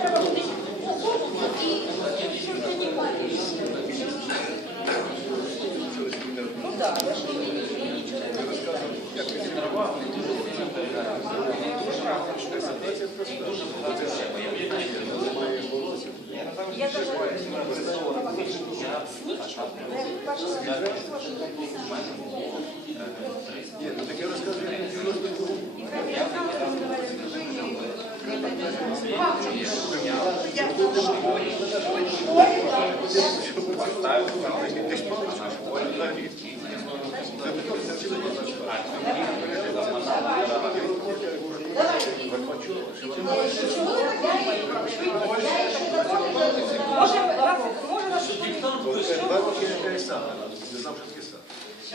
Треба буде У мене було Ні, ну так я розкажу, як не серйозно було. Я питав, я в школі, поставив в школі, Може, вас може вас?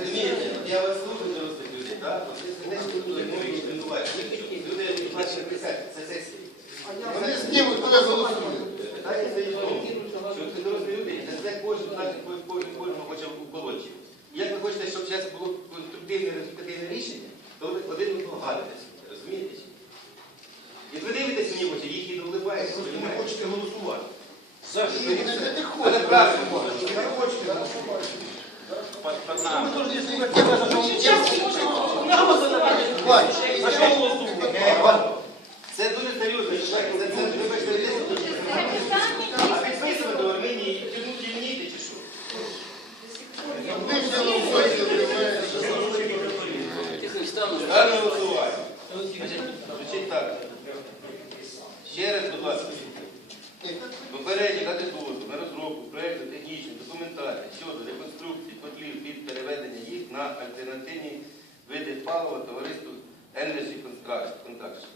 Розумієте, я вас слухаю дорослих людей, так? От ви не спілкуєте, ви відбуваєте. Люди бачите писати, це сесії. Вони знімуть, коли голосують. Питання стоїть в тому, що ви дорослі люди, не це кожен значить кожного хоче уколоть. Як ви хочете, щоб зараз було конструктивне результативне рішення, то ви один одного гадитесь. Розумієте? чи ні? І ви дивитесь мені в очі, їх і доливаєте, ви не хочете голосувати. Але правильно можна. Не хочете голосувати. Це дуже серйозно. Це, це, вибачте, ви- а підписувати в Арменії і тягнути тягніть, чи що? Ти все голосуєте, приймаєш. Гарне голосування. Значить, Звучить так. Ще раз, будь ласка. Попередньо дати дозвіл на розробку проєкту технічної документації щодо під переведення їх на альтернативні види палива товариству Energy Construction.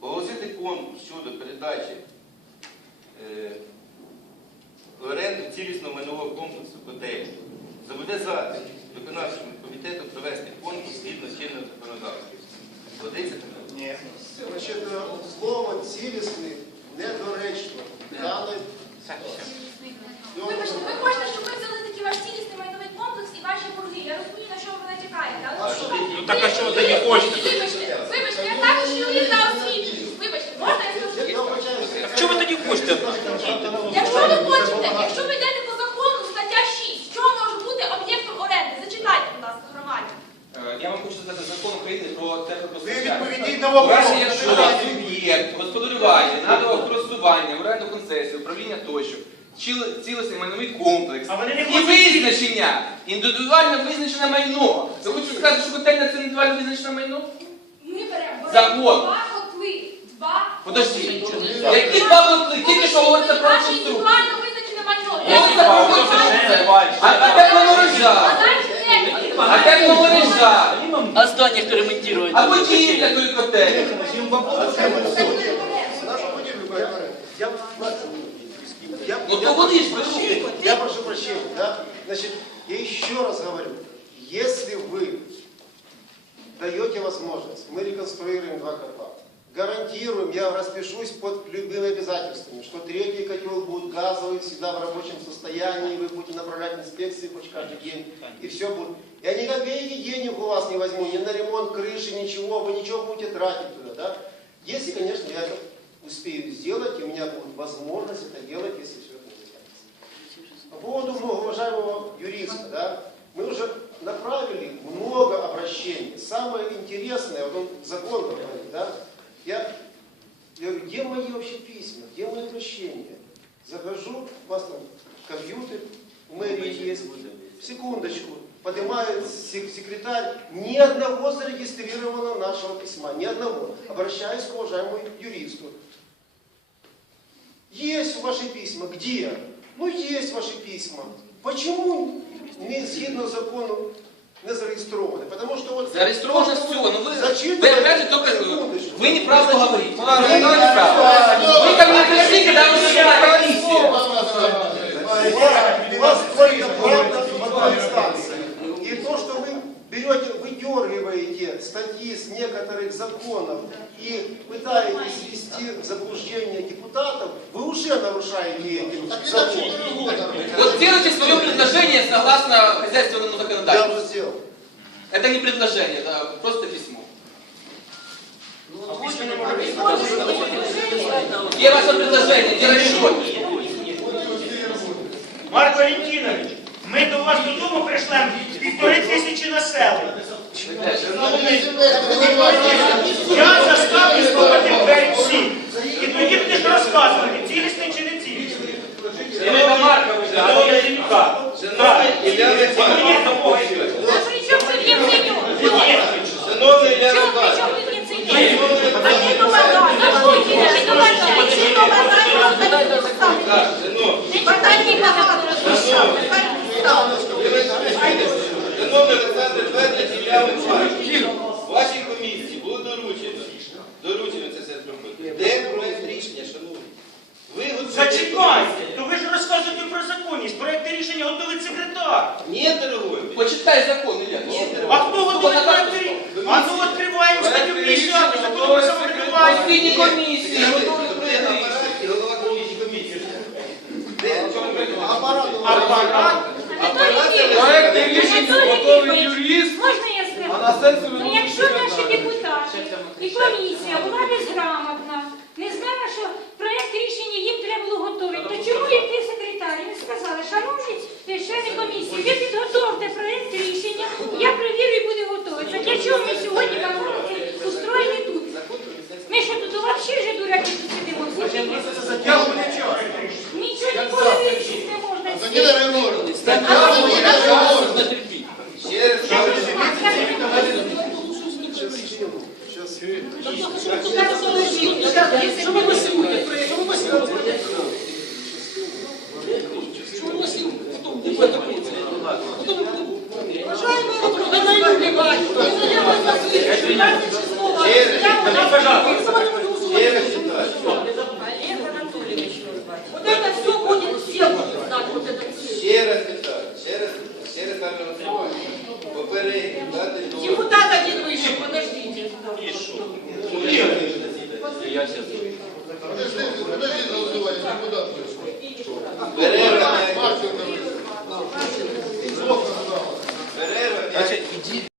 Оголосити конкурс щодо передачі е, оренду цілісного майнового комплексу котелів. Зобов'язати виконавчому комітету провести конкурс згідно чинного законодавства. Ні. Значить, слово цілісний недоречно. Дали Вибачте, ви хочете, щоб ми взяли такий ваш цілісний майновий комплекс і ваші борги. Я розумію, на що ви натякаєте. Але А що що ви- ну, так, а що тоді хочете? Вибачте, вибачте, я також чоловік за освіту. Вибачте, можна я скажу? Що ви тоді хочете? Якщо ви хочете, якщо ви йдете по закону, стаття 6, що може бути об'єктом оренди? Зачитайте, будь ласка, громаді. Е, Я вам хочу сказати закон України про Ви відповідіть на У вопрос. якщо суб'єкт господарювання, надав користування, оренду концесії, управління тощо, цілісний майновий комплекс і визначення, індивідуально визначене майно. Ви хочете сказати, що котельня це індивідуально визначене майно? Ми беремо Закон. два котли. Два Подожди. Які два котли? Тільки що говориться про Наше конструкцію. індивідуально визначене майно. Говориться про конструкцію. А а тепломережа? А далі. А тепломережа? А здание, кто ремонтирует? А будівля тої котельні? Нашу будівлю. Я я- Ну, я прошу прощения, Я прошу прощения, да? Значит, я еще раз говорю, если вы даете возможность, мы реконструируем два котла, гарантируем, я распишусь под любыми обязательствами, что третий котел будет газовый, всегда в рабочем состоянии, вы будете направлять инспекции почти каждый день, и все будет. Я ни копейки денег у вас не возьму, ни на ремонт крыши, ничего, вы ничего будете тратить туда, да? Если, конечно, я успею сделать, и у меня будет возможность это делать, если все это не затянется. По поводу многоуважаемого юриста, да, мы уже направили много обращений. Самое интересное, вот он закон говорит, да, я Я говорю, где мои вообще письма, где мои обращения? Захожу, у вас там компьютер, в мэрии есть. Секундочку. Поднимает сек- секретарь. Ни одного зарегистрированного нашего письма. Ни одного. Обращаюсь к уважаемому юристу Есть ваши письма. Где? Ну, есть ваши письма. Почему не згідно закону не зареєстровані? Потому что вот... Зареєстровано то, все, что ну вы, зачитываете- вы опять только, Секундочку. вы неправду говорите. Вы Вы не неправду. Вы ко мне пришли, когда вы были на комиссии. У вас- У вас только правда в одной инстанции. И то, что вы берете, выдергиваете статьи с некоторых законов и пытаетесь ввести в заблуждение депутатов, вы уже нарушаете этим закон. Вот сделайте свое предложение согласно хозяйственному Я законодательству. уже сделал. Это не предложение, это просто письмо. Где ваше предложение? Где расчет? Марк Валентинович, ми до вас додому прийшли півтори тисячі населення. Я заставлю слухати двері всі. І тоді будеш розказувати, цілісний чи не цілісний. Ілля. Маркович, а то я Ілюка. Шановний А при чому тут Яценюк? шановний Ілля. Чому при Михайлович, чому тут Яценюк? А ти домагай, заходь, іди домагай, ти домагай, роздай поставити. так, шановний, Батальні багато розпочав, тепер став. шановний Олександр Федорович Ілля Михайлович, вашій комісії було доручено, доручено це все зробити. Де проект рішення, шановні? Ви Зачекайте, то ви ж розказуєте про законність. Проекти рішення готовить секретар. Ні, дорогой. Почитай закон, Илья. Ні, А дорогой. хто готує проекти рішення? А ну відкриваємо статтю 50 закону про самоврядування. Постійні комісії, готові проєкти. апарат голова комісії комісії? Де? В? Апарат. Проекти рішення готовий юрист. Можна я скажу? Ну, якщо наші депутати і комісія була безграмотна, не знала, що проект рішення їм треба було готовий, то чому йти секретарі не сказали, шановні члени комісії, ви підготовте проект рішення, я перевірю і буде готовий. Це для чого ми сьогодні баланси устроєні тут? Ми що тут взагалі вже дураки тут сидимо? Всі Нічого ніколи вирішити не можна. Ще раз кажу, Що ви масуєте? Що ви масуєте? Що ви масуєте? Хто буде такий? Хто буде? Бажаємо продаваємо вбивати. ще раз, ще раз читаю. Вот это все будет, все будут знать вот это все. Ще раз питаю, ще раз, ще раз ставлю на голосування. Попередньо дати до... Депутат один вышел, подождите. Я сейчас. Подожди, подожди голосування, депутат.